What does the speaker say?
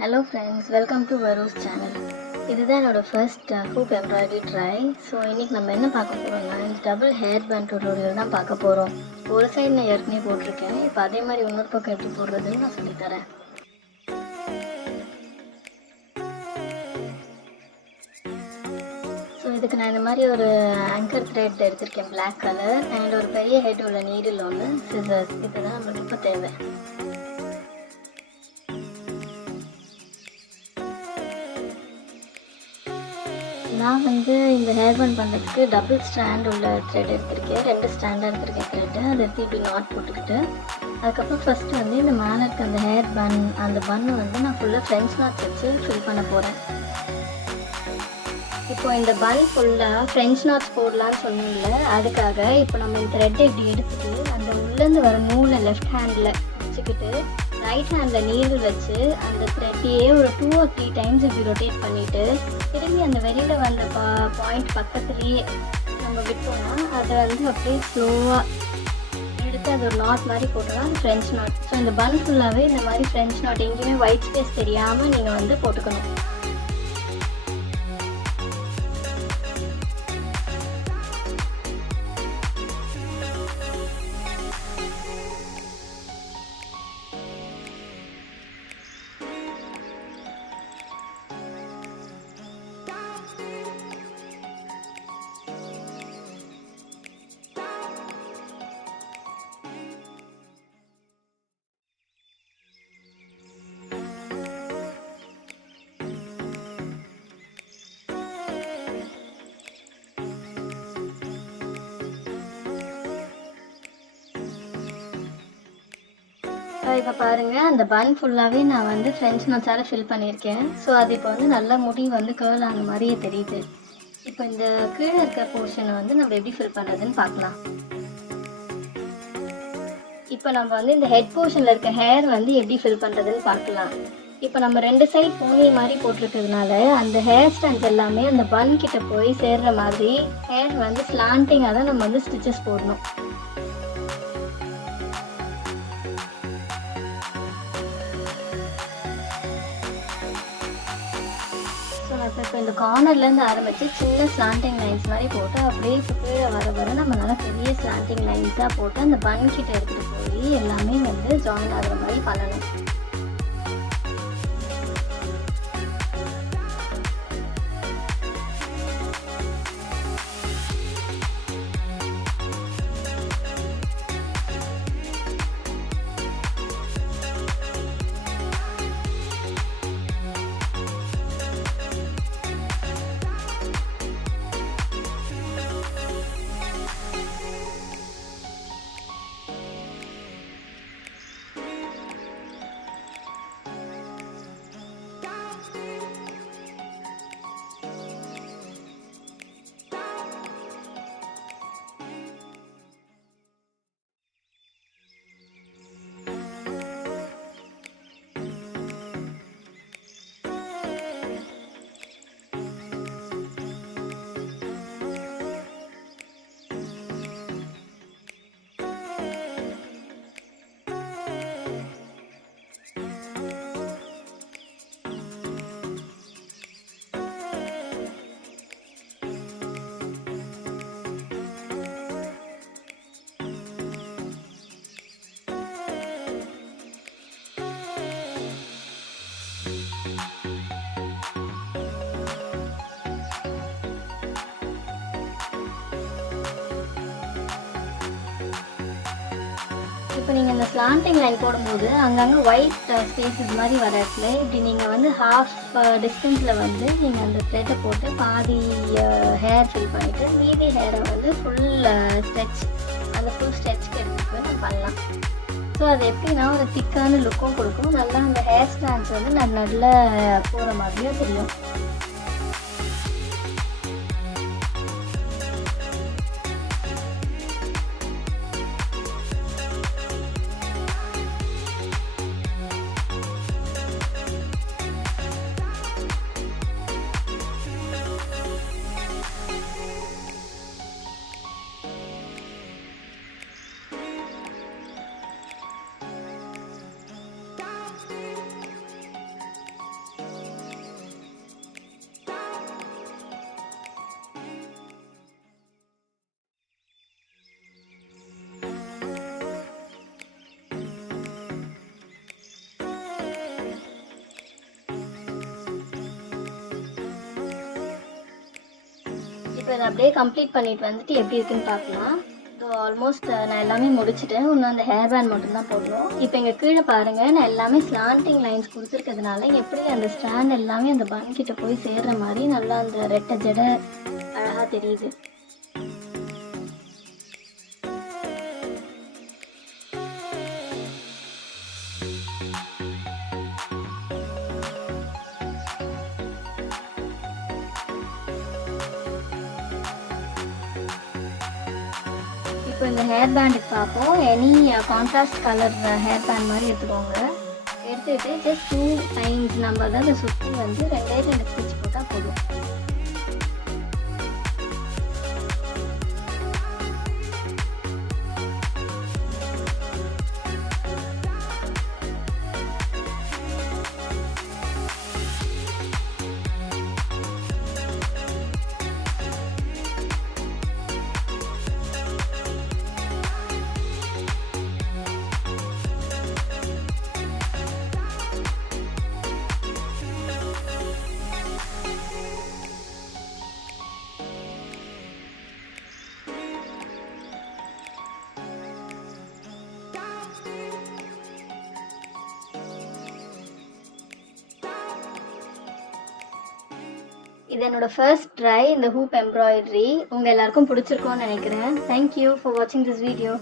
Hello friends, welcome to VaRu's channel. இதுதான் என்னோட first hoop embroidery try. So இன்னைக்கு நம்ம என்ன பார்க்க போகிறோம்னா இந்த டபுள் ஹேர் பேண்ட் டுட்டோரியல் தான் பார்க்க போகிறோம். ஒரு சைடு நான் ஏற்கனவே போட்டிருக்கேன். இப்போ அதே மாதிரி இன்னொரு பக்கம் எப்படி போடுறதுன்னு நான் சொல்லித்தரேன். ஸோ இதுக்கு நான் இந்த மாதிரி ஒரு ஆங்கர் த்ரெட் எடுத்திருக்கேன் பிளாக் கலர் அண்ட் ஒரு பெரிய ஹெட் உள்ள நீடில் ஒன்று சிசர்ஸ். இதுதான் நம்மளுக்கு இப்போ தேவை. நான் இந்த ஹேர் பேண்ட் பண்ணுறதுக்கு டபுள் ஸ்டாண்ட் உள்ள த்ரெட் எடுத்திருக்கேன். 2 ஸ்டாண்டாக எடுத்திருக்கேன் த்ரெட்டு. அதை எடுத்து இப்படி நாட் போட்டுக்கிட்டு அதுக்கப்புறம் ஃபஸ்ட்டு இந்த மேலே இருக்க அந்த ஹேர் பன் அந்த பன்னு நான் ஃபுல்லாக ஃப்ரெஞ்ச் நாட் வச்சு ஃபில் பண்ண போகிறேன். இப்போ இந்த பன் ஃபுல்லாக ஃப்ரெஞ்ச் நாட்ஸ் போடலான்னு சொன்னோம்ல, அதுக்காக இப்போ நம்ம இந்த த்ரெட்டை இப்படி எடுத்துகிட்டு அந்த உள்ளேருந்து வர நூலை லெஃப்ட் ஹேண்டில் வச்சுக்கிட்டு ரைட் ஹேண்டில் நீடில் வச்சு அந்த த்ரெட்டையே ஒரு 2 or 3 டைம்ஸ் இப்படி ரொட்டேட் பண்ணிவிட்டு திரும்பி அந்த வெளியில் வந்த பாயிண்ட் பக்கத்துலேயே நம்ம விட்டோம்னா அதை அப்படியே ஸ்லோவாக எடுத்து அது ஒரு நாட் மாதிரி போட்டோம்னா அது ஃப்ரெஞ்ச் நாட். ஸோ இந்த பன் ஃபுல்லாகவே இந்த மாதிரி ஃப்ரெஞ்ச் நாட் எங்கேயுமே ஒயிட் ஸ்பேஸ் தெரியாமல் நீங்கள் போட்டுக்கணும். இப்போ பாருங்கள், அந்த பன் ஃபுல்லாகவே நான் ஃப்ரெஞ்ச் நாட்ஸால் ஃபில் பண்ணியிருக்கேன். ஸோ அது இப்போ நல்லா முடி கேர்ல் ஆன மாதிரியே தெரியுது. இப்போ இந்த கீழே இருக்க போர்ஷனை நம்ம எப்படி ஃபில் பண்ணுறதுன்னு பார்க்கலாம். இப்போ நம்ம இந்த ஹெட் போர்ஷனில் இருக்க ஹேர் எப்படி ஃபில் பண்ணுறதுன்னு பார்க்கலாம். இப்போ நம்ம 2 சைடு போனி மாதிரி போட்டிருக்கிறதுனால அந்த ஹேர் ஸ்டாண்ட்ஸ் எல்லாமே அந்த பன் கிட்ட போய் சேர்ற மாதிரி ஹேர் ஸ்லாண்டிங்காக தான் நம்ம ஸ்டிச்சஸ் போடணும். இப்போ இந்த கார்னர்லேருந்து ஆரம்பித்து சின்ன ஸ்லாண்டிங் லைன்ஸ் மாதிரி போட்டு அப்படியே இப்போ கீழே வர நம்ம நல்லா பெரிய ஸ்லாண்டிங் லைன்ஸாக போட்டு அந்த பன் கிட்ட எடுத்துகிட்டு போய் எல்லாமே ஜாயின் ஆகிற மாதிரி பண்ணணும். இப்போ நீங்கள் இந்த ஸ்லாண்டிங் லைன் போடும்போது அங்கங்கே ஒயிட் ஸ்பேஸஸ் மாதிரி வர இடத்துல இப்படி நீங்கள் ஹாஃப் டிஸ்டன்ஸில் நீங்கள் அந்த த்ரெட்டை போட்டு பாதி ஹேர் ஃபில் பண்ணிவிட்டு மீதி ஹேரை ஃபுல் ஸ்ட்ரெச் அந்த ஃபுல் ஸ்ட்ரெச்க்கு எடுத்துகிட்டு நம்ம பண்ணலாம். ஸோ அது எப்படின்னா ஒரு திக்கான லுக்கும் கொடுக்கும். நல்லா அந்த ஹேர் ஸ்டாண்ட்ஸ் நல்லா போகிற மாதிரியும் தெரியும். இப்போ இதை அப்படியே கம்ப்ளீட் பண்ணிட்டு வந்துட்டு எப்படி இருக்குன்னு பார்க்கலாம். ஸோ ஆல்மோஸ்ட் நான் எல்லாமே முடிச்சுட்டேன். இன்னும் அந்த ஹேர் பேண்ட் மட்டும்தான் போடணும். இப்போ இங்கே கீழே பாருங்கள், நான் எல்லாமே ஸ்லாண்டிங் லைன்ஸ் கொடுத்துருக்கிறதுனால எப்படி அந்த ஸ்டாண்ட் எல்லாமே அந்த பன் கிட்ட போய் சேர்ற மாதிரி நல்லா அந்த ரெட்டை ஜடை அழகாக தெரியுது. இப்போ இந்த ஹேர் பேண்டுக்கு பார்ப்போம். Any contrast colour hair band மாதிரி எடுத்துக்கோங்க. எடுத்துக்கிட்டு ஜஸ்ட் 2 டைம்ஸ் நம்ம அதை சுற்றி வந்து 2 ஸ்டிச் போட்டால் போதும். இது என்னோட ஃபர்ஸ்ட் ட்ரை இந்த ஹூப் எம்ப்ராய்டரி. உங்கள் எல்லாருக்கும் பிடிச்சிருக்கோன்னு நினைக்கிறேன். தேங்க்யூ ஃபார் வாட்சிங் திஸ் வீடியோ.